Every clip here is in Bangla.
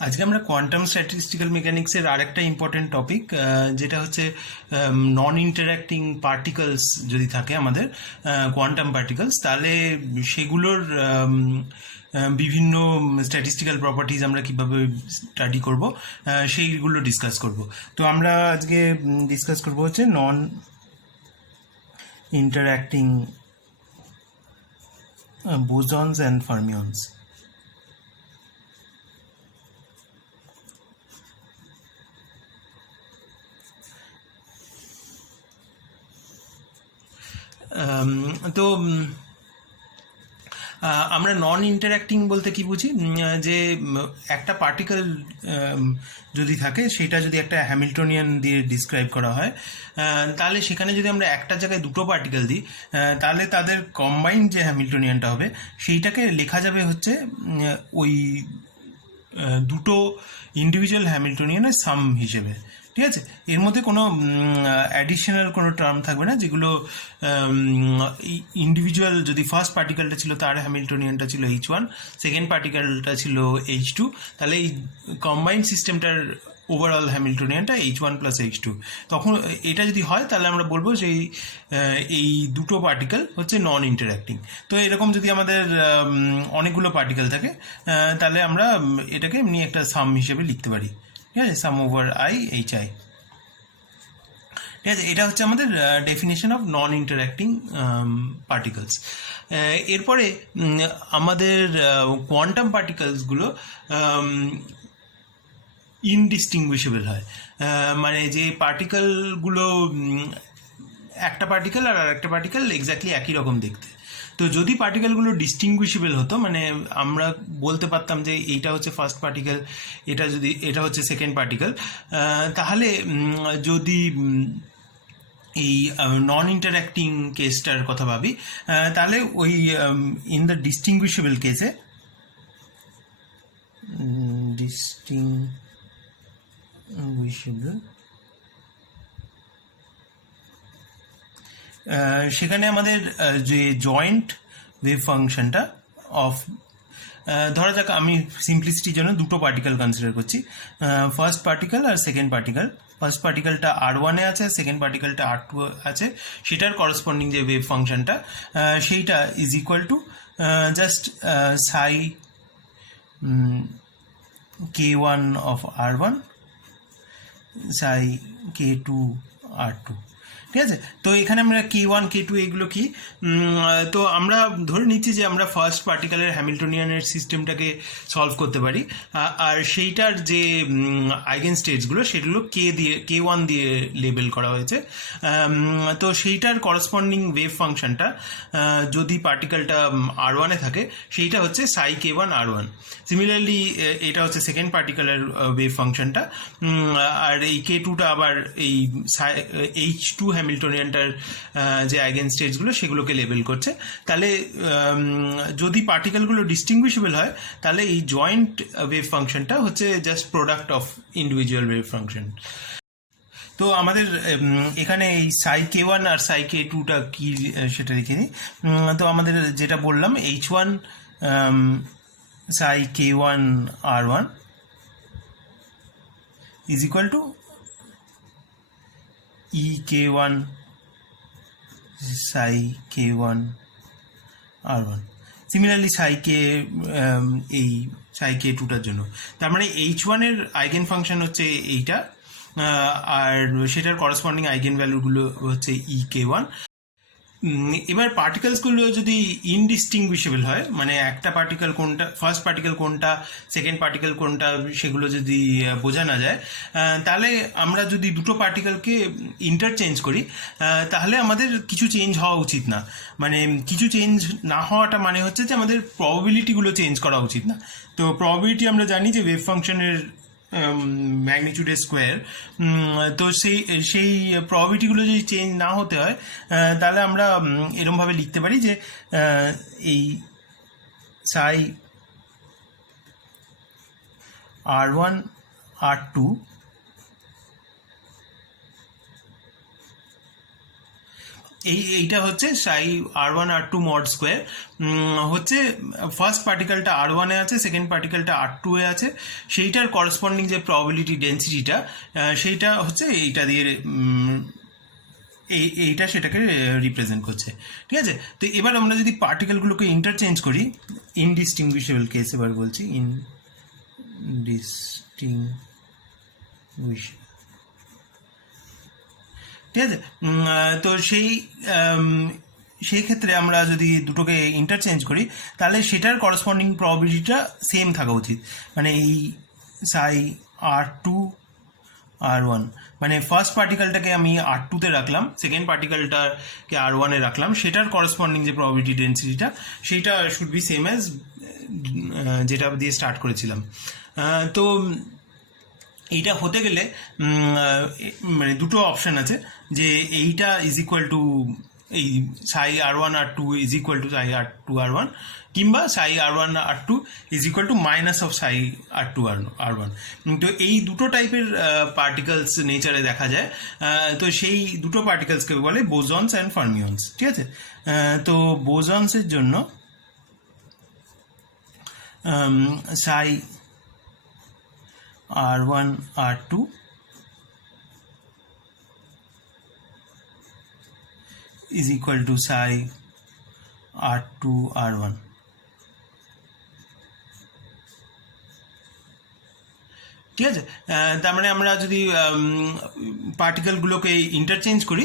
আজকে আমরা কোয়ান্টাম স্ট্যাটিস্টিক্যাল মেকানিক্সের আরেকটা ইম্পর্টেন্ট টপিক, যেটা হচ্ছে নন ইন্টারঅ্যাক্টিং পার্টিকলস যদি থাকে আমাদের কোয়ান্টাম পার্টিকলস, তাহলে সেগুলোর বিভিন্ন স্ট্যাটিস্টিক্যাল প্রপার্টিজ আমরা কিভাবে স্টাডি করব সেইগুলো ডিসকাস করব। তো আমরা আজকে ডিসকাস করব হচ্ছে নন ইন্টারঅ্যাক্টিং বোসন্স অ্যান্ড ফার্মিয়ন্স। তো আমরা নন ইন্টারঅ্যাক্টিং বলতে কি বুঝি, যে একটা পার্টিকেল যদি থাকে সেটা যদি একটা হ্যামিল্টনিয়ান দিয়ে ডিসক্রাইব করা হয়, তাহলে সেখানে যদি আমরা একটা জায়গায় দুটো পার্টিকেল দিই, তাহলে তাদের কম্বাইন্ড যে হ্যামিল্টনিয়ানটা হবে সেইটাকে লেখা যাবে হচ্ছে ওই দুটো ইন্ডিভিজুয়াল হ্যামিল্টনিয়ানের সাম হিসেবে। ঠিক আছে, এর মধ্যে কোনো অ্যাডিশনাল কোনো টার্ম থাকবে না, যেগুলো ইন্ডিভিজুয়াল যদি ফার্স্ট পার্টিকেলটা ছিল তার হ্যামিল্টনিয়ানটা ছিল H1, সেকেন্ড পার্টিকেলটা ছিল H2, তাহলে এই কম্বাইন্ড সিস্টেমটার ওভারঅল হ্যামিল্টনিয়ানটা H1 প্লাস H2। তখন এটা যদি হয় তাহলে আমরা বলবো যে এই দুটো পার্টিকেল হচ্ছে নন ইন্টারঅ্যাক্টিং। তো এরকম যদি আমাদের অনেকগুলো পার্টিকেল থাকে, তাহলে আমরা এটাকে এমনি একটা সাম হিসেবে লিখতে পারি। ঠিক আছে, সাম ওভার IHI। ঠিক আছে, এটা হচ্ছে আমাদের definition of non interacting particles. এরপরে আমাদের কোয়ান্টাম পার্টিকলসগুলো ইনডিস্টিংগুইশেবল হয়, মানে যে পার্টিকেলগুলো একটা পার্টিকেল আর আরেকটা পার্টিকেল এক্স্যাক্টলি একই রকম দেখতে। তো যদি পার্টিকেলগুলো ডিস্টিংগুইশেবল হতো, মানে আমরা বলতে পারতাম যে এইটা হচ্ছে ফার্স্ট পার্টিকেল, এটা হচ্ছে সেকেন্ড পার্টিকেল, তাহলে যদি এই নন ইন্টারঅ্যাক্টিং কেসটার কথা ভাবি, তাহলে ওই ইন দ্য ডিস্টিংগুইশেবল কেসে সেখানে আমাদের যে জয়েন্ট ওয়েভ ফাংশনটা অফ, ধরা যাক আমি সিম্পলিসিটির জন্য দুটো পার্টিকেল কনসিডার করছি, ফার্স্ট পার্টিকেল আর সেকেন্ড পার্টিকেল। ফার্স্ট পার্টিকেলটা R1-এ আছে, সেকেন্ড পার্টিকেলটা R2 আছে, সেটার করসপন্ডিং যে ওয়েভ ফাংশনটা সেইটা is equal two just Sai K1 of R1 Sai K2 R2। ঠিক আছে, তো এখানে আমরা K1 K2 এগুলো কি, তো আমরা ধরে নিচ্ছি যে আমরা ফার্স্ট পার্টিকেলের হ্যামিল্টনিয়ানের সিস্টেমটাকে সলভ করতে পারি, আর সেইটার যে আইগেন স্টেটসগুলো সেগুলো K1 দিয়ে লেবেল করা হয়েছে। তো সেইটার করসপন্ডিং ওয়েভ ফাংশনটা যদি পার্টিকেলটা R1-এ থাকে সেইটা হচ্ছে সাই K1 R1। সিমিলারলি এটা হচ্ছে সেকেন্ড পার্টিকেলের ওয়েভ ফাংশনটা, আর এই K2টা আবার এই H2 হ্যামিল্টনিয়ানটার যে আইগেন স্টেটসগুলো সেগুলোকে লেবেল করছে। তাহলে যদি পার্টিকেলগুলো ডিস্টিংগুইশেবল হয়, তাহলে এই জয়েন্ট ওয়েভ ফাংশনটা হচ্ছে just product of individual wave function. তো আমাদের এখানে এই সাই K1 আর সাই K2টা কি সেটা লিখে নিই। তো আমাদের যেটা বললাম H1 Sai K1 R1 is equal to EK1 psi K1 R1। Similarly সাই কে এই সাই K2টার জন্য, তার মানে H1-এর আইগেন ফাংশন হচ্ছে এইটা, আর সেটার করসপন্ডিং আইগেন ভ্যালুগুলো হচ্ছে EK1। এবার পার্টিকেলসগুলো যদি ইনডিস্টিংগুইশেবল হয়, মানে একটা পার্টিকেল কোনটা, ফার্স্ট পার্টিকেল কোনটা, সেকেন্ড পার্টিকেল কোনটা, সেগুলো যদি বোঝা না যায়, তাহলে আমরা যদি দুটো পার্টিকেলকে ইন্টারচেঞ্জ করি, তাহলে আমাদের কিছু চেঞ্জ হওয়া উচিত না। মানে কিছু চেঞ্জ না হওয়াটা মানে হচ্ছে যে আমাদের প্রবাবিলিটিগুলো চেঞ্জ করা উচিত না। তো প্রবাবিলিটি আমরা জানি যে ওয়েভ ফাংশনের ম্যাগনিটিউডের স্কোয়ার। তো সেই প্রবাবিলিটিগুলো যদি চেঞ্জ না হতে হয়, তাহলে আমরা এরমভাবে লিখতে পারি যে এই সাই R1 R2 এইটা হচ্ছে সাই R1 R2 মড স্কোয়ার, হচ্ছে ফার্স্ট পার্টিকেলটা R1-এ আছে, সেকেন্ড পার্টিকেলটা R2-এ আছে, সেইটার করসপন্ডিং যে প্রবাবিলিটি ডেন্সিটিটা সেইটা হচ্ছে এইটা দিয়ে এইটা সেটাকে রিপ্রেজেন্ট করছে। ঠিক আছে, তো এবার আমরা যদি পার্টিকেলগুলোকে ইন্টারচেঞ্জ করি, ইনডিস্টিংগুইশেবল কেস এবার বলছি, ইনডিস্টিংগুইশ, ঠিক আছে, তো সেই ক্ষেত্রে আমরা যদি দুটোকে ইন্টারচেঞ্জ করি তাহলে সেটার করসপন্ডিং প্রবাবিলিটিটা সেম থাকা উচিত। মানে এই সাই R2 R1, মানে ফার্স্ট পার্টিকেলটাকে আমি R2-তে রাখলাম, সেকেন্ড পার্টিকেলটাকে R1-এ রাখলাম, সেটার করসপন্ডিং যে প্রবাবিলিটি ডেন্সিটিটা সেইটা শুড বি সেম অ্যাজ যেটা দিয়ে স্টার্ট করেছিলাম। তো এইটা হতে গেলে মানে দুটো অপশান আছে, যে এইটা ইজ ইকুয়াল টু এই সাই R1 R2 is equal two Sai R2 R1, কিংবা সাই R1 R2 is equal to minus of Sai R2 R1। তো এই দুটো টাইপের পার্টিকেলস নেচারে দেখা যায়। তো সেই দুটো পার্টিকেলসকে বলে বোসন্স অ্যান্ড ফার্মিয়ন্স। ঠিক আছে, তো বোসন্সের জন্য সাই R1 R2 is equal to psi R2 R1। ঠিক আছে, তার মানে আমরা যদি পার্টিকেলগুলোকে ইন্টারচেঞ্জ করি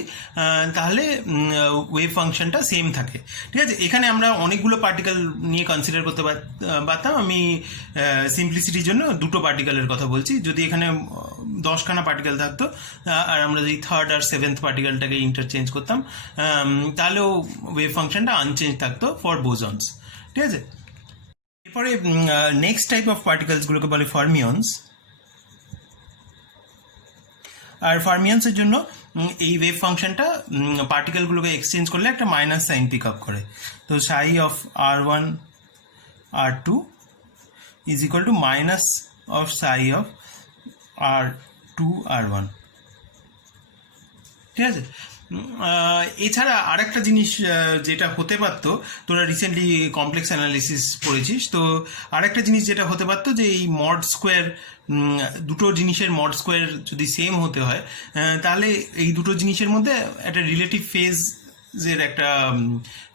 তাহলে ওয়েভ ফাংশনটা সেম থাকে। ঠিক আছে, এখানে আমরা অনেকগুলো পার্টিকেল নিয়ে কনসিডার করতে পারতাম, আমি সিম্পলিসিটির জন্য দুটো পার্টিকেলের কথা বলছি। যদি এখানে 10খানা পার্টিকেল থাকতো আর আমরা যদি থার্ড আর সেভেন্থ পার্টিকেলটাকে ইন্টারচেঞ্জ করতাম তাহলেও ওয়েভ ফাংশনটা আনচেঞ্জ থাকতো ফর বোসন্স। ঠিক আছে, এরপরে নেক্সট টাইপ অফ পার্টিকেলসগুলোকে বলে ফার্মিয়ন্স। আর ফার্মিয়ন্সের জন্য এই ওয়েভ ফাংশনটা পার্টিকেলগুলোকে এক্সচেঞ্জ করলে একটা মাইনাস সাইন পিক আপ করে। তো সাই of R1 R2 is equal to minus of Sai of R2 R1। ঠিক আছে, এছাড়া আরেকটা জিনিস যেটা হতে পারতো, তোরা রিসেন্টলি কমপ্লেক্স অ্যানালিসিস পড়েছিস, তো আরেকটা জিনিস যেটা হতে পারতো যে এই মড স্কোয়ার, দুটো জিনিসের মড স্কোয়ার যদি সেম হতে হয় তাহলে এই দুটো জিনিসের মধ্যে একটা রিলেটিভ ফেজের একটা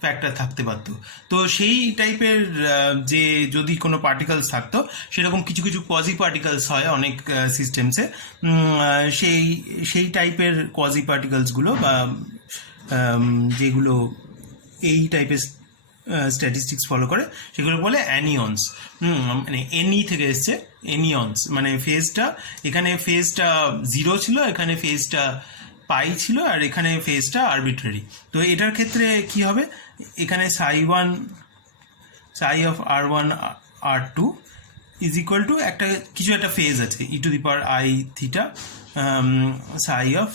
ফ্যাক্টর থাকতে পারতো। তো সেই টাইপের যে যদি কোনো পার্টিকেলস থাকতো, সেরকম কিছু কিছু কোয়াজি পার্টিকেলস হয় অনেক সিস্টেমসে, সেই টাইপের কোয়াজি পার্টিকেলসগুলো বা যেগুলো এই টাইপের স্ট্যাটিস্টিক্স ফলো করে সেগুলো বলে অ্যানিয়ন্স। মানে এনই থেকে এসছে এনিয়ন্স, মানে ফেজটা, এখানে ফেজটা 0 ছিল, এখানে ফেজটা পাই ছিল, আর এখানে ফেজটা আরবিট্রারি। তো এটার ক্ষেত্রে কি হবে, এখানে সাই of R1 R2 is equal two কিছু একটা ফেজ আছে e⁻i theta Sai of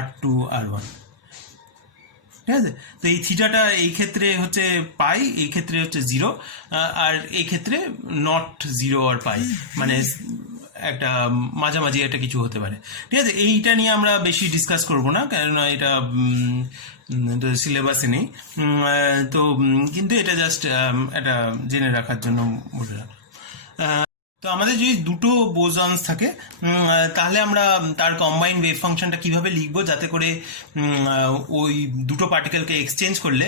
R2 R1। ঠিক আছে, তো এই থিটাটা এই ক্ষেত্রে হচ্ছে পাই, এই ক্ষেত্রে হচ্ছে 0, আর এই ক্ষেত্রে নট 0 আর পাই, মানে একটা মাঝামাঝি একটা কিছু হতে পারে। ঠিক আছে, এইটা নিয়ে আমরা বেশি ডিসকাস করবো না, কেননা এটা সিলেবাসে নেই। তো কিন্তু এটা জাস্ট এটা জেনে রাখার জন্য বলে রাখলাম। তো আমাদের যদি দুটো বোসন্স থাকে তাহলে আমরা তার কম্বাইন্ড ওয়েভ ফাংশনটা কিভাবে লিখবো যাতে করে ওই দুটো পার্টিকেলকে এক্সচেঞ্জ করলে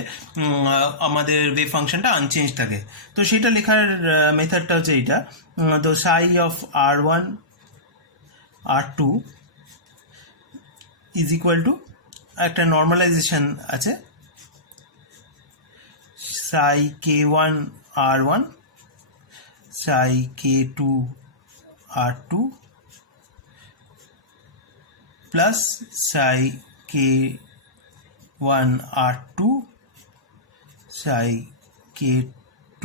আমাদের ওয়েভ ফাংশনটা আনচেঞ্জ থাকে। তো সেটা লেখার মেথডটা হচ্ছে এইটা। তো সাই of R1 R2 is equal two একটা নর্মালাইজেশন আছে, সাই K1 R1 psi K2 R2 plus psi K1 R2 psi K2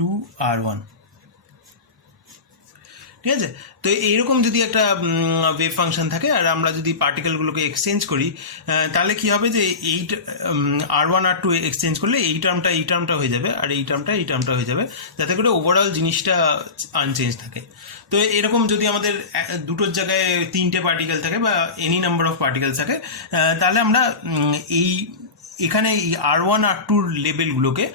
R1। ঠিক আছে, তো এইরকম যদি একটা ওয়েভ ফাংশন থাকে আর আমরা যদি পার্টিকেলগুলোকে এক্সচেঞ্জ করি তাহলে কি হবে, যে এই R1 R2 এক্সচেঞ্জ করলে এই টার্মটা হয়ে যাবে, আর এই টার্মটা হয়ে যাবে, যাতে করে ওভারঅল জিনিসটা আনচেঞ্জ থাকে। তো এরকম যদি আমাদের দুটোর জায়গায় 3টে পার্টিকেল থাকে বা এনি নাম্বার অফ পার্টিকেলস থাকে তাহলে আমরা এই এখানে R1 R2 লেভেলগুলোকে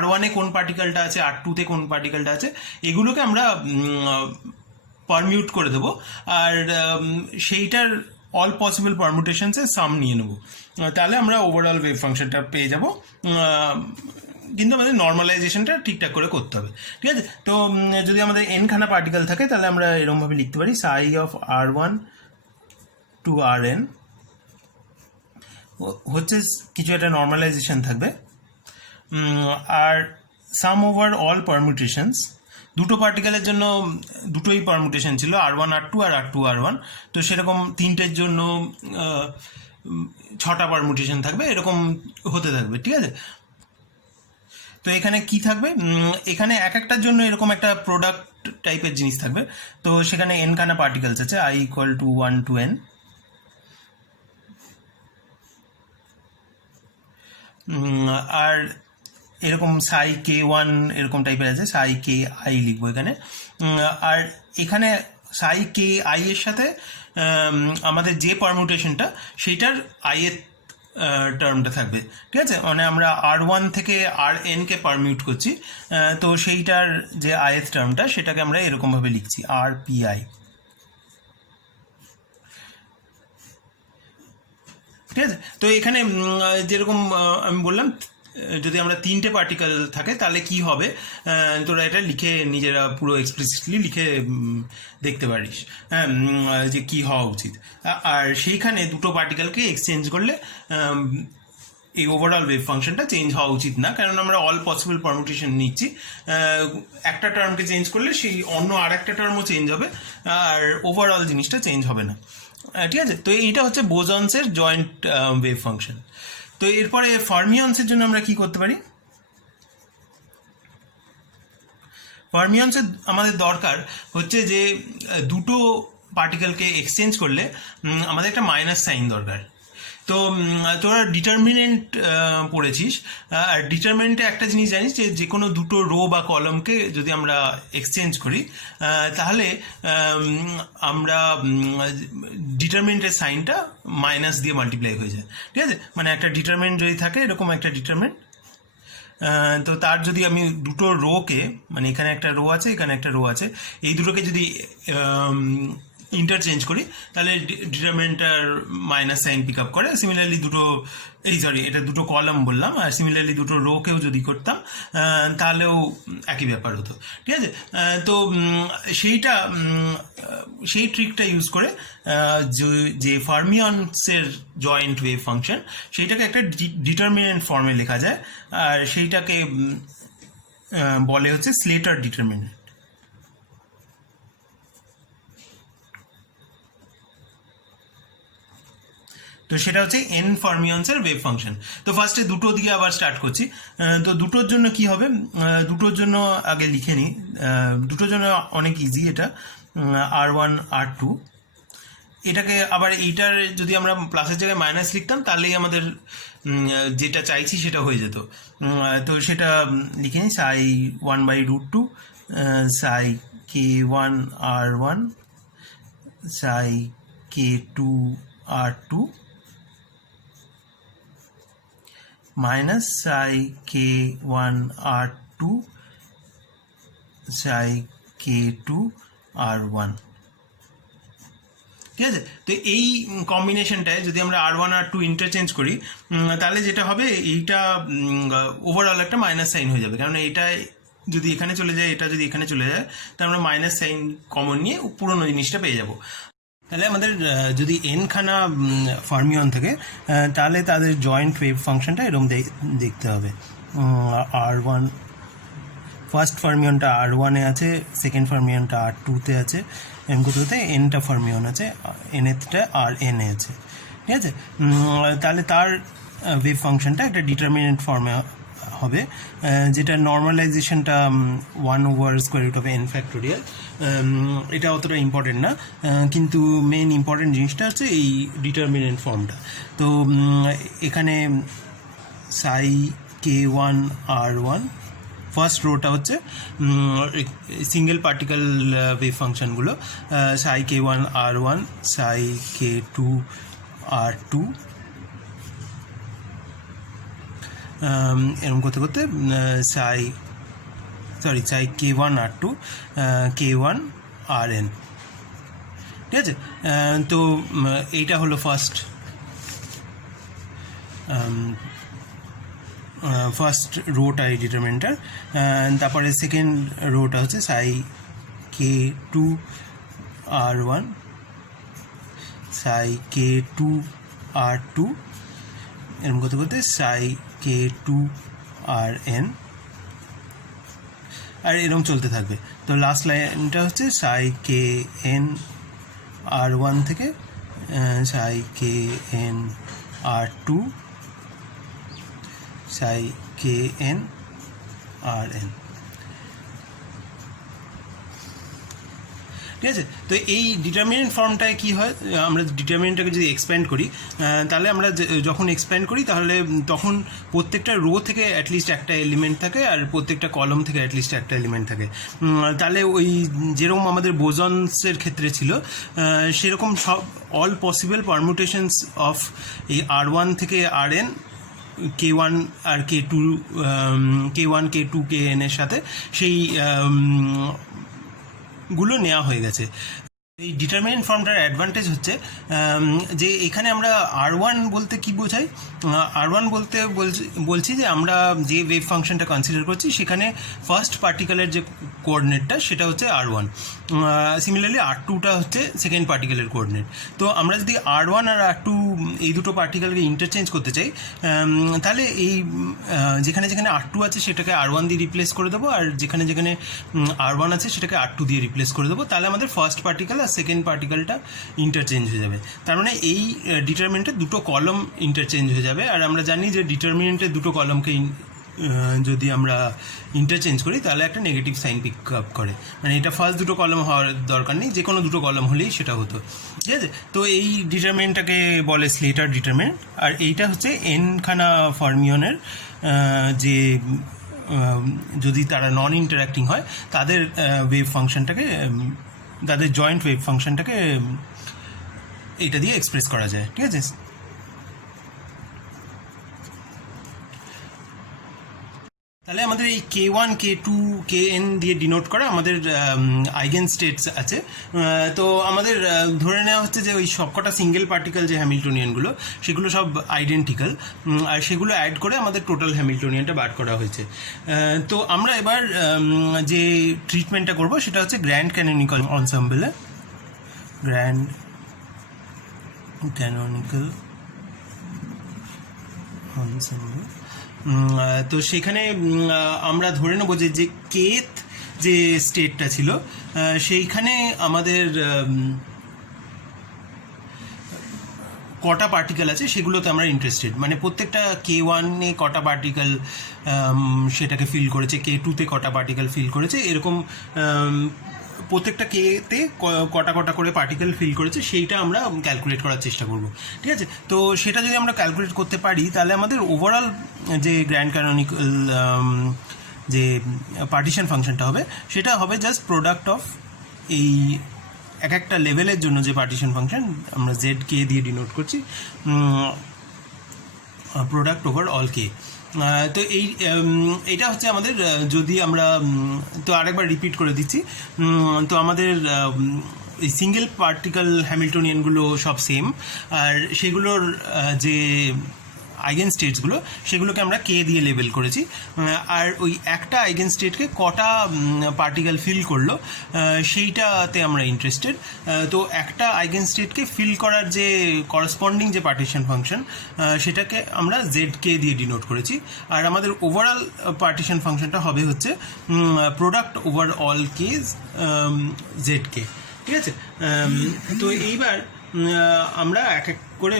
R1-এ কোন পার্টিকেলটা আছে, R2-তে কোন পার্টিকেলটা আছে, এগুলোকে আমরা পারমিউট করে দেবো, আর সেইটার অল পসিবল পারমিউটেশনসের সাম নিয়ে নেবো। তাহলে আমরা ওভারঅল ওয়েভ ফাংশনটা পেয়ে যাব, কিন্তু আমাদের নর্মালাইজেশনটা ঠিকঠাক করে করতে হবে। ঠিক আছে, তো যদি আমাদের n-খানা পার্টিকেল থাকে তাহলে আমরা এরকমভাবে লিখতে পারি psi of R1 to Rn হচ্ছে কিছু একটা নর্মালাইজেশন থাকবে, আর সাম ওভার অল পারমিউটেশনস, দুটো পার্টিকেলের জন্য দুটোই পারমিউটেশন ছিল, R1 R2 আর R2 R1, তো সেরকম তিনটের জন্য 6টা পারমিউটেশন থাকবে, এরকম হতে থাকবে। ঠিক আছে, তো এখানে কি থাকবে, এখানে এক একটার জন্য এরকম একটা প্রোডাক্ট টাইপের জিনিস থাকবে। তো সেখানে n-খানা পার্টিকেলস আছে, I = 1 to n, আর এরকম psi k1 এরকম টাইপের আছে, psi ki লিখবো এখানে। আর এখানে psi ki এর সাথে আমাদের যে পারমিউটেশনটা সেইটার i এর টার্মটা থাকবে। ঠিক আছে, মানে আমরা R1 থেকে Rn কে পারমিউট করছি, তো সেইটার যে ith টার্মটা সেটাকে আমরা এরকমভাবে লিখছি rpi। ঠিক আছে, তো এখানে যেরকম আমি বললাম, যদি আমরা তিনটে পার্টিকেল থাকে তাহলে কি হবে, তোরা এটা লিখে নিজেরা পুরো এক্সপ্লিসিটলি লিখে দেখতে পারিস, হ্যাঁ, যে কি হওয়া উচিত। আর সেইখানে দুটো পার্টিকেলকে এক্সচেঞ্জ করলে এই ওভারঅল ওয়েভ ফাংশনটা চেঞ্জ হওয়া উচিত না, কারণ আমরা অল পসিবল পারমিউটেশন নিচ্ছি। একটা টার্মকে চেঞ্জ করলে সেই অন্য আর একটা টার্মও চেঞ্জ হবে, আর ওভারঅল জিনিসটা চেঞ্জ হবে না। ঠিক আছে, তো এইটা হচ্ছে বোসনসের জয়েন্ট ওয়েভ ফাংশন। তো এরপরে ফার্মিয়ন্সের জন্য আমরা কি করতে পারি, ফার্মিয়ন্সের আমাদের দরকার হচ্ছে যে দুটো পার্টিকেলকে এক্সচেঞ্জ করলে আমাদের একটা মাইনাস সাইন দরকার। তো তোরা ডিটারমিনেন্ট পড়েছিস, আর ডিটারমিনেন্টে একটা জিনিস জানিস যে যে কোনো দুটো রো বা কলমকে যদি আমরা এক্সচেঞ্জ করি তাহলে আমরা ডিটারমিনেন্টের সাইনটা মাইনাস দিয়ে মাল্টিপ্লাই হয়ে যায়। ঠিক আছে, মানে একটা ডিটারমিনেন্ট যদি থাকে, এরকম একটা ডিটারমিনেন্ট, তো তার যদি আমি দুটো রোকে, মানে এখানে একটা রো আছে এখানে একটা রো আছে, এই দুটোকে যদি ইন্টারচেঞ্জ করি তাহলে ডিটারমিনেন্টটার মাইনাস সাইন পিক আপ করে। সিমিলারলি এটা দুটো কলাম বললাম, আর সিমিলারলি দুটো রোকেও যদি করতাম তাহলেও একই ব্যাপার হতো। ঠিক আছে, তো সেই ট্রিকটা ইউজ করে যে ফার্মিয়ন্সের জয়েন্ট ওয়েভ ফাংশন সেইটাকে একটা ডিটারমিনেন্ট ফর্মে লেখা যায়, আর সেইটাকে বলে হচ্ছে স্লেটার ডিটারমিনেন্ট। তো সেটা হচ্ছে n ফার্মিয়ন্সের ওয়েভ ফাংশন। তো ফার্স্টে দুটো দিয়ে আবার স্টার্ট করছি। তো দুটোর জন্য কি হবে, দুটোর জন্য আগে লিখে নিই। দুটোর জন্য অনেক ইজি, এটা R1 R2, এটাকে আবার এইটার যদি আমরা প্লাসের জায়গায় মাইনাস লিখতাম তাহলেই আমাদের যেটা চাইছি সেটা হয়ে যেত। তো সেটা লিখে নিই, psi 1/√2 psi k1 R1 psi k2 R2 minus psi k1 R2 psi k2 R1। ঠিক আছে, তো এই কম্বিনেশনটায় যদি আমরা R1 R2 ইন্টারচেঞ্জ করি তাহলে যেটা হবে, এইটা ওভারঅল একটা মাইনাস সাইন হয়ে যাবে, কারণ এইটা যদি এখানে চলে যায়, এটা যদি এখানে চলে যায়, তাহলে আমরা মাইনাস সাইন কমন নিয়ে পুরোনো জিনিসটা পেয়ে যাব। তাহলে আমাদের যদি n-খানা ফার্মিয়ন থাকে তাহলে তাদের জয়েন্ট ওয়েভ ফাংশনটা এরকম দেখতে হবে। R1 ফার্স্ট ফার্মিয়নটা R1-এ আছে, সেকেন্ড ফার্মিয়নটা R2-তে আছে, কোথাতে n-টা ফার্মিয়ন আছে, nth-টা Rn-এ আছে। ঠিক আছে, তাহলে তার ওয়েভ ফাংশনটা একটা ডিটারমিনেন্ট ফর্মে হবে, যেটা নর্মালাইজেশনটা 1/√n ফ্যাক্টোরিয়াল। এটা অতটা ইম্পর্টেন্ট না, কিন্তু মেন ইম্পর্টেন্ট জিনিসটা হচ্ছে এই ডিটারমিনেন্ট ফর্মটা। তো এখানে psi k1 R1 ফার্স্ট রোটা হচ্ছে সিঙ্গেল পার্টিকেল ওয়েভ ফাংশনগুলো, psi k1 R1 psi k2 R2 এরকম করতে করতে সাই K1 R2 K1 Rn, ঠিক আছে। তো এইটা হলো ফার্স্ট রোটা এই ডিটারমিনেন্টার। তারপরে সেকেন্ড রোটা হচ্ছে সাই K2 R1 সাই K2 R2 এরকম করতে করতে সাই K2 Rn, আর এরকম চলতে থাকবে। তো লাস্ট লাইনটা হচ্ছে সাই Kn R1 থেকে সাই Kn R2 সাই Kn Rn, ঠিক আছে। তো এই ডিটারমিনেন্ট ফর্মটায় কী হয়, আমরা ডিটারমিনেন্টটাকে যদি এক্সপ্যান্ড করি, তাহলে আমরা যখন এক্সপ্যান্ড করি তাহলে তখন প্রত্যেকটা রো থেকে অ্যাটলিস্ট একটা এলিমেন্ট থাকে আর প্রত্যেকটা কলম থেকে অ্যাটলিস্ট একটা এলিমেন্ট থাকে। তাহলে ওই যেরকম আমাদের বোজনসের ক্ষেত্রে ছিল সেরকম সব অল পসিবল পারমুটেশনস অফ এই R1 থেকে Rn K1 আর K1 K2 Kn এর সাথে সেই গুলো নেওয়া হয়ে গেছে। এই ডিটারমিনেন্ট ফর্মটার অ্যাডভান্টেজ হচ্ছে যে এখানে আমরা R1 বলতে কি বোঝাই, R1 বলতে বলছি যে আমরা যে ওয়েভ ফাংশনটা কনসিডার করছি সেখানে ফার্স্ট পার্টিকেলের যে কোঅর্ডিনেটটা সেটা হচ্ছে R1, সিমিলারলি R2টা হচ্ছে সেকেন্ড পার্টিকেলের কোঅর্ডিনেট। তো আমরা যদি R1 আর R2 এই দুটো পার্টিকেলকে ইন্টারচেঞ্জ করতে চাই তাহলে এই যেখানে যেখানে R2 আছে সেটাকে R1 দিয়ে রিপ্লেস করে দেবো, আর যেখানে যেখানে R1 আছে সেটাকে R2 দিয়ে রিপ্লেস করে দেবো। তাহলে আমাদের ফার্স্ট পার্টিকেল আর সেকেন্ড পার্টিকেলটা ইন্টারচেঞ্জ হয়ে যাবে। তার মানে এই ডিটারমিনেন্টে দুটো কলম ইন্টারচেঞ্জ হয়ে যাবে। আর আমরা জানি যে ডিটারমিনেন্টে দুটো কলমকে যদি আমরা ইন্টারচেঞ্জ করি তাহলে একটা নেগেটিভ সাইন পিক আপ করে, মানে এটা ফার্স্ট দুটো কলম হওয়ার দরকার নেই, যে কোনো দুটো কলম হলেই সেটা হতো, ঠিক আছে। তো এই ডিটারমিনেন্টটাকে বলে স্লেটার ডিটারমিনেন্ট। আর এইটা হচ্ছে এনখানা ফার্মিয়নের যে যদি তারা নন ইন্টারাক্টিং হয় তাদের ওয়েভ ফাংশনটাকে, তাদের জয়েন্ট ওয়েভ ফাংশনটাকে এটা দিয়ে এক্সপ্রেস করা যায়, ঠিক আছে। তাহলে আমাদের এই K1 K2 Kn দিয়ে ডিনোট করা আমাদের আইগেন স্টেটস আছে। তো আমাদের ধরে নেওয়া হচ্ছে যে ওই সবকটা সিঙ্গেল পার্টিকেল যে হ্যামিল্টনিয়ানগুলো সেগুলো সব আইডেন্টিক্যাল, আর সেগুলো অ্যাড করে আমাদের টোটাল হ্যামিল্টনিয়ানটা বার করা হয়েছে। তো আমরা এবার যে ট্রিটমেন্টটা করব সেটা হচ্ছে গ্র্যান্ড ক্যানোনিক্যাল এনসেম্বলে, গ্র্যান্ড ক্যানোনিক্যাল এনসেম্বল। তো সেখানে আমরা ধরে নেব যে কেথ যে স্টেটটা ছিল সেইখানে আমাদের কটা পার্টিকেল আছে সেগুলোতে আমরা ইন্টারেস্টেড, মানে প্রত্যেকটা K1-এ কটা পার্টিকেল সেটাকে ফিল করেছে, K2-তে কটা পার্টিকেল ফিল করেছে, এরকম প্রত্যেকটা K-তে কটা কটা করে পার্টিকেল ফিল করেছে সেইটা আমরা ক্যালকুলেট করার চেষ্টা করব, ঠিক আছে। তো সেটা যদি আমরা ক্যালকুলেট করতে পারি তাহলে আমাদের ওভারঅল যে গ্র্যান্ড ক্যানোনিক্যাল যে পার্টিশন ফাংশনটা হবে সেটা হবে জাস্ট প্রোডাক্ট অফ এই এক একটা লেভেলের জন্য যে পার্টিশন ফাংশন আমরা ZK দিয়ে ডিনোট করছি, প্রোডাক্ট ওভার অল K। তো এইটা হচ্ছে আমাদের, যদি আমরা তো আরেকবার রিপিট করে দিচ্ছি, তো আমাদের এই সিঙ্গেল পার্টিকেল হ্যামিল্টনিয়ানগুলো সব সেম, আর সেগুলোর যে আইগেন স্টেটসগুলো সেগুলোকে আমরা K দিয়ে লেবেল করেছি, আর ওই একটা আইগেন স্টেটকে কটা পার্টিকেল ফিল করলো সেইটাতে আমরা ইন্টারেস্টেড। তো একটা আইগেন স্টেটকে ফিল করার যে করসপন্ডিং যে পার্টিশন ফাংশন সেটাকে আমরা ZK দিয়ে ডিনোট করেছি, আর আমাদের ওভারঅল পার্টিশন ফাংশনটা হবে হচ্ছে product over all K ZK, ঠিক আছে। তো এইবার আমরা এক এক করে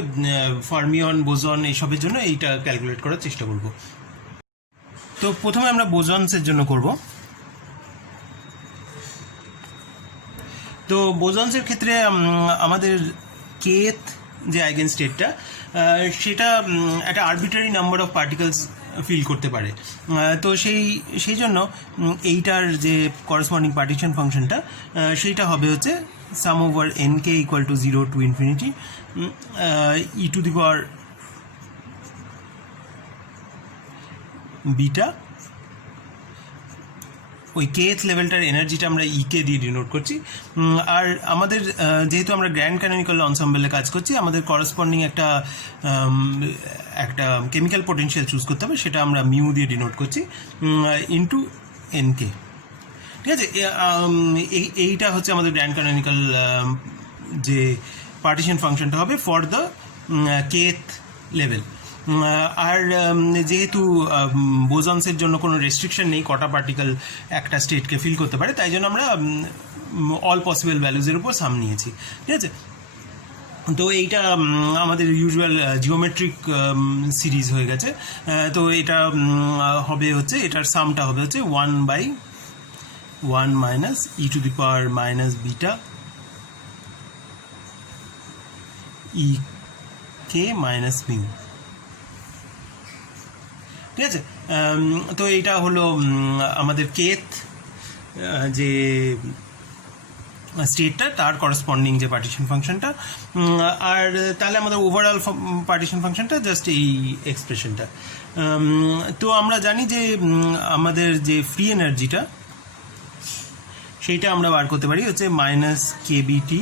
ফার্মিয়ন, বোজন এইসবের জন্য এইটা ক্যালকুলেট করার চেষ্টা করব। তো প্রথমে আমরা বোজনসের জন্য করব। তো বোজনসের ক্ষেত্রে আমাদের কেথ যে আইগেন স্টেটটা সেটা একটা arbitrary number of particles fill করতে পারে। তো সেই জন্য এইটার যে করসপন্ডিং পার্টিশন ফাংশনটা সেইটা হবে হচ্ছে sum over nk equal to 0 to infinity e to the power beta, ওই kth লেভেলটার এনার্জিটা আমরা ইকে দিয়ে ডিনোট করছি। আর আমাদের যেহেতু আমরা গ্র্যান্ড ক্যানোনিক্যাল এনসেম্বলে কাজ করছি, আমাদের করসপন্ডিং একটা কেমিক্যাল পোটেনশিয়াল চুজ করতে হবে, সেটা আমরা মিউ দিয়ে ডিনোট করছি ইন্টু এনকে। ঠিক আছে, এইটা হচ্ছে আমাদের গ্র্যান্ড ক্যানোনিক্যাল যে পার্টিশন ফাংশনটা হবে ফর দ্য kth লেভেল। আর যেহেতু বোজনসের জন্য কোনো রেস্ট্রিকশন নেই, কটা পার্টিকেল একটা স্টেটকে ফিল করতে পারে, তাই জন্য আমরা অল পসিবল ভ্যালুজের উপর সাম নিয়েছি। ঠিক আছে, তো এইটা আমাদের ইউজুয়াল জিওমেট্রিক সিরিজ হয়ে গেছে। তো এটা হবে হচ্ছে, এটার সামটা হবে হচ্ছে 1/1 minus E to the power minus beta E K minus mu. ঠিক আছে, তো এইটা হলো আমাদের kth যে স্টেটটা, তার করসপন্ডিং যে পার্টিশন ফাংশনটা। আর তাহলে আমাদের ওভারঅল পার্টিশন ফাংশনটা জাস্ট এই এক্সপ্রেশনটা। তো আমরা জানি যে আমাদের যে ফ্রি এনার্জিটা, সেইটা আমরা বার করতে পারি হচ্ছে minus KBT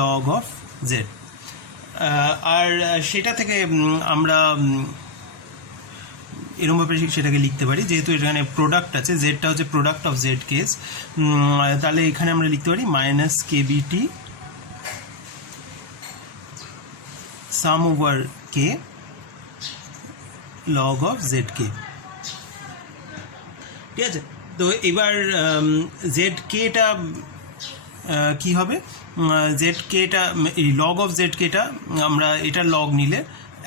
log of Z. আর সেটা থেকে আমরা এরকমভাবে সেটাকে লিখতে পারি, যেহেতু এখানে প্রোডাক্ট আছে, জেডটা হচ্ছে প্রোডাক্ট অফ জেড কেস, তাহলে এখানে আমরা লিখতে পারি minus KBT sum over K log of Z K. ঠিক আছে, তো এবার জেড কেটা কি হবে, জেড কেটা এই লগ অফ জেড কেটা আমরা এটা লগ নিলে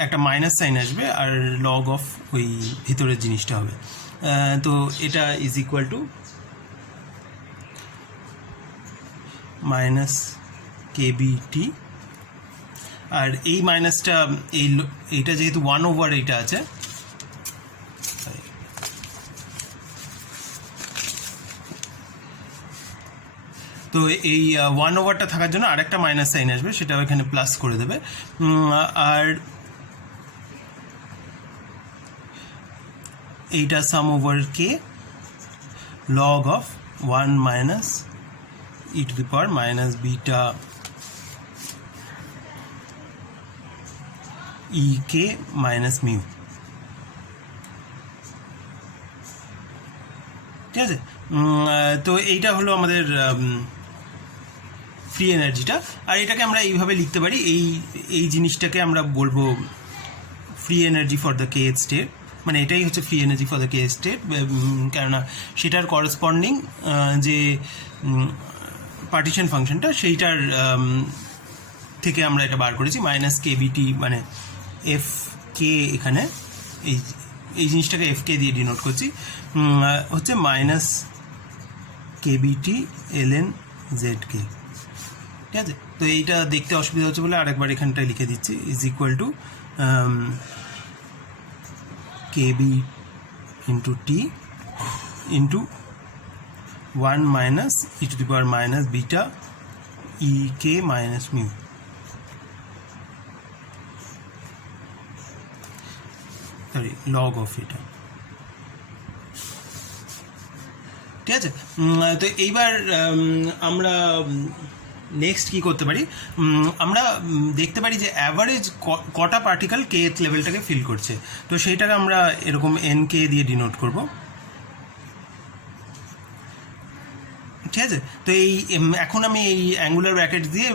একটা মাইনাস সাইন আসবে, আর লগ অফ ওই ভিতরের জিনিসটা হবে। তো এটা is equal to minus KBT, আর এই মাইনাসটা এইটা যেহেতু 1/, এইটা আছে, তো এই 1/টা থাকার জন্য আরেকটা মাইনাস সাইন আসবে, সেটাও এখানে প্লাস করে দেবে। আর এইটা sum over K log of 1 minus E to the power minus beta E K minus mu. ঠিক আছে, তো এইটা হলো আমাদের ফ্রি এনার্জিটা। আর এটাকে আমরা এইভাবে লিখতে পারি, এই জিনিসটাকে আমরা বলবো free energy for the kth state, মানে এটাই হচ্ছে free energy for the kth state, কেননা সেটার করসপন্ডিং যে পার্টিশন ফাংশনটা, সেইটার থেকে আমরা এটা বার করেছি মাইনাস কেবিটি, মানে এফ কে, এখানে এই জিনিসটাকে এফ কে দিয়ে ডিনোট করছি, হচ্ছে minus kBT LN Z K. ঠিক আছে, তো এইটা দেখতে অসুবিধা হচ্ছে বলে আরেকবার এখানটায় লিখে দিচ্ছি, is equal to KB into T into 1 minus E to the power minus beta E K minus mu. Sorry, log of এটা। ঠিক আছে, তো এইবার আমরা নেক্সট কি করতে পারি, আমরা দেখতে পারি যে অ্যাভারেজ কটা পার্টিকেল kth লেভেলটাকে ফিল করছে। তো সেইটাকে আমরা এরকম এনকে দিয়ে ডিনোট করব। ঠিক আছে, তো এখন আমি এই অ্যাঙ্গুলার ব্র্যাকেট দিয়ে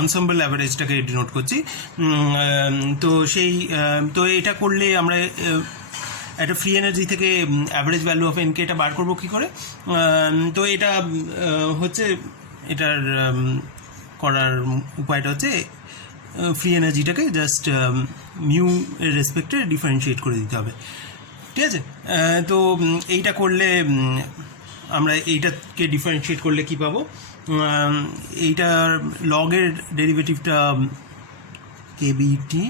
এনসেম্বল অ্যাভারেজটাকে ডিনোট করছি। তো এটা করলে আমরা একটা ফ্রি এনার্জি থেকে অ্যাভারেজ ভ্যালু অফ এনকে এটা বার করবো কী করে। তো এটা হচ্ছে, এটার করার উপায়টা হচ্ছে ফ্রি এনার্জিটাকে জাস্ট মিউ এর রেসপেক্টে ডিফারেন্সিয়েট করে দিতে হবে। ঠিক আছে, তো এইটা করলে আমরা এইটাকে ডিফারেন্সিয়েট করলে কি পাবো, এইটার লগের ডেরিভেটিভটা কেবিটি,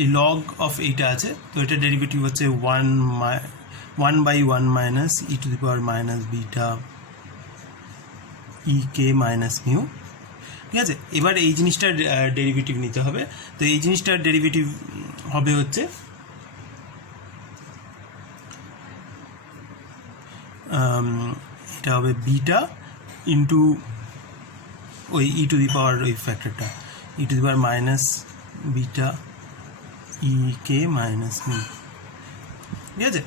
এই লগ অফ এইটা আছে, তো এটা ডেরিভেটিভ হচ্ছে 1/1 minus E to the power minus beta E K minus mu. ঠিক আছে। এবার এই জিনিসটার ডেরিভেটিভ নিতে হবে। তো এই জিনিসটার ডেরিভেটিভ হবে হচ্ছে এটা হবে বিটা ইন্টু ওই ই টু দি পাওয়ার ওই ফ্যাক্টরটা E to the power minus beta E K minus mu, ঠিক আছে।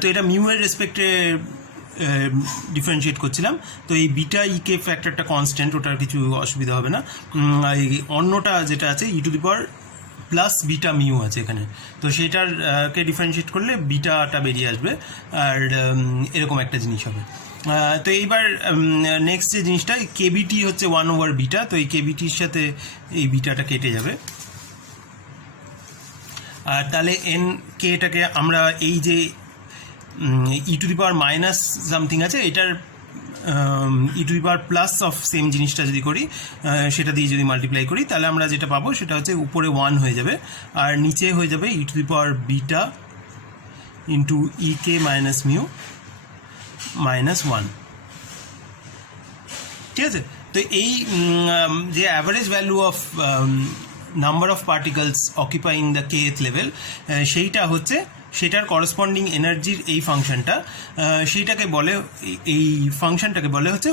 তো এটা মিউ এর রেসপেক্টে ডিফারেন্সিয়েট করছিলাম। তো এই বিটা ই কে ফ্যাক্টরটা কনস্ট্যান্ট, ওটার কিছু অসুবিধা হবে না। এই অন্যটা যেটা আছে E to the power plus beta mu আছে এখানে, তো সেটার কে ডিফারেন্সিয়েট করলে বিটাটা বেরিয়ে আসবে, আর এরকম একটা জিনিস হবে। তো এইবার নেক্সট যে জিনিসটা কেবিটি হচ্ছে 1/বিটা, তো এই কেবিটির সাথে এই বিটাটা কেটে যাবে। আর তাহলে এন কেটাকে আমরা এই যে E to the power minus something আছে এটার E to the power plus of same জিনিসটা যদি করি, সেটা দিয়ে যদি মাল্টিপ্লাই করি, তাহলে আমরা যেটা পাবো সেটা হচ্ছে উপরে 1 হয়ে যাবে আর নিচে হয়ে যাবে E to the power beta into E K minus mu minus 1, ঠিক আছে। তো এই যে average value of number of particles occupying the kth level, সেইটা হচ্ছে সেটার করসপন্ডিং এনার্জির এই ফাংশনটা, সেইটাকে বলে, এই ফাংশনটাকে বলে হচ্ছে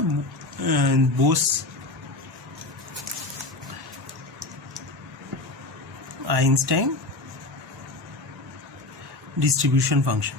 বোস আইনস্টাইন ডিস্ট্রিবিউশন ফাংশন।